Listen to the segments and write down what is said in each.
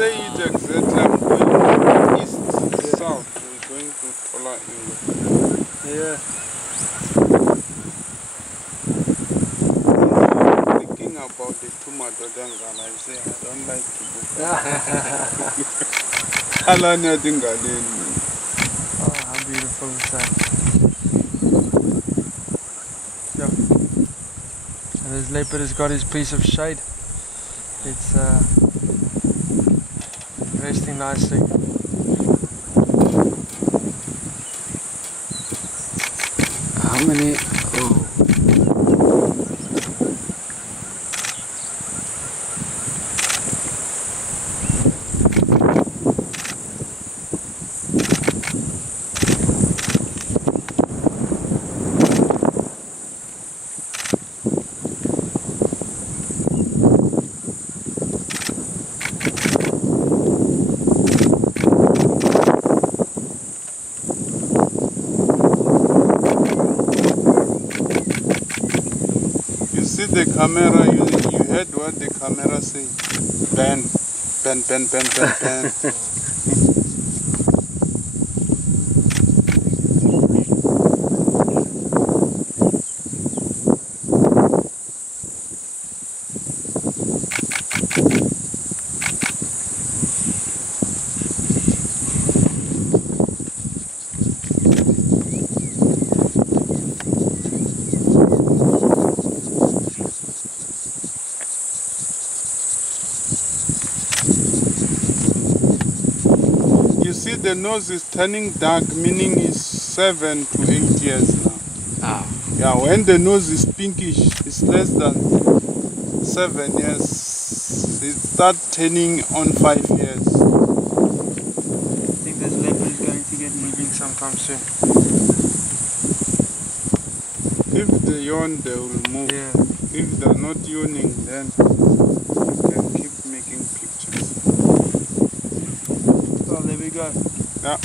say it exactly. I'm going east, south. We're going to Tola England. Yeah. Thinking about the tomato dangal, I say I don't like to book. Alanya dingalin. Oh, how beautiful is that? Yeah. And this leopard has got his piece of shade. It's resting nicely. How many? Oh. You see the camera, you heard what the camera say? Bend, bend, bend, bend, bend, bend. You see the nose is turning dark, meaning it's 7 to 8 years now. Ah. Yeah, when the nose is pinkish, it's less than 7 years. It starts turning on 5 years. I think this leopard is going to get moving sometime soon. If they yawn, they will move. Yeah. If they're not yawning, then you can keep making pictures. Oh, there we go. Yeah.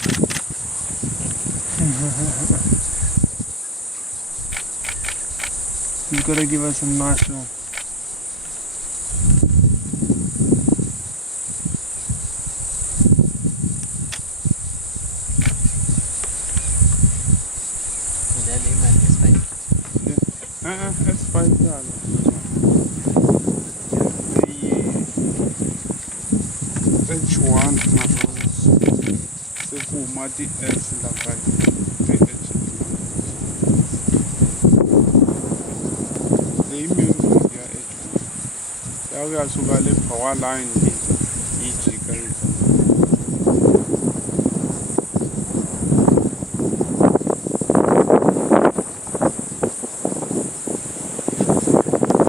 He's got to give us a nice one. That's fine. Yeah. H1 sekumati S lapha. The immune ya H1. Yawuyasuka le power line ijika